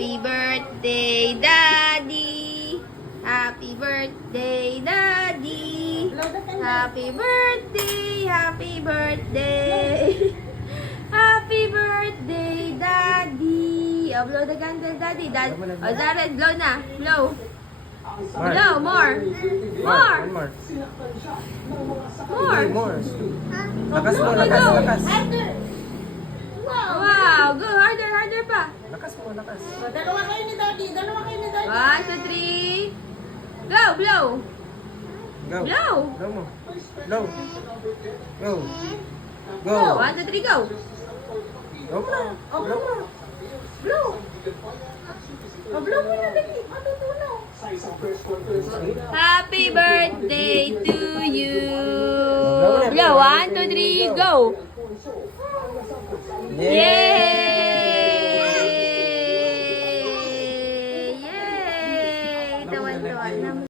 Happy birthday, Daddy! Happy birthday, Daddy! Happy birthday! Happy birthday! Happy birthday, Daddy! Oh, blow the candle, Daddy. Oh, Jared, blow na. Blow. Blow, more. More. One more. More. More. Lakas mo, lakas. Wow, go. Harder, harder pa. Lakas mo, lakas. Dalawa kayo ni Daddy. 1, 2, 3. Blow, blow. Go. Blow. Blow mo. Blow. Go. Go. 1, 2, 3, go. Go pa. Blow mo. Blow. Blow mo na, Daddy. Matutunaw. Happy birthday to you. Blow, 1, 2, 3, go. Yay! Yay! Tawan-tawan naman.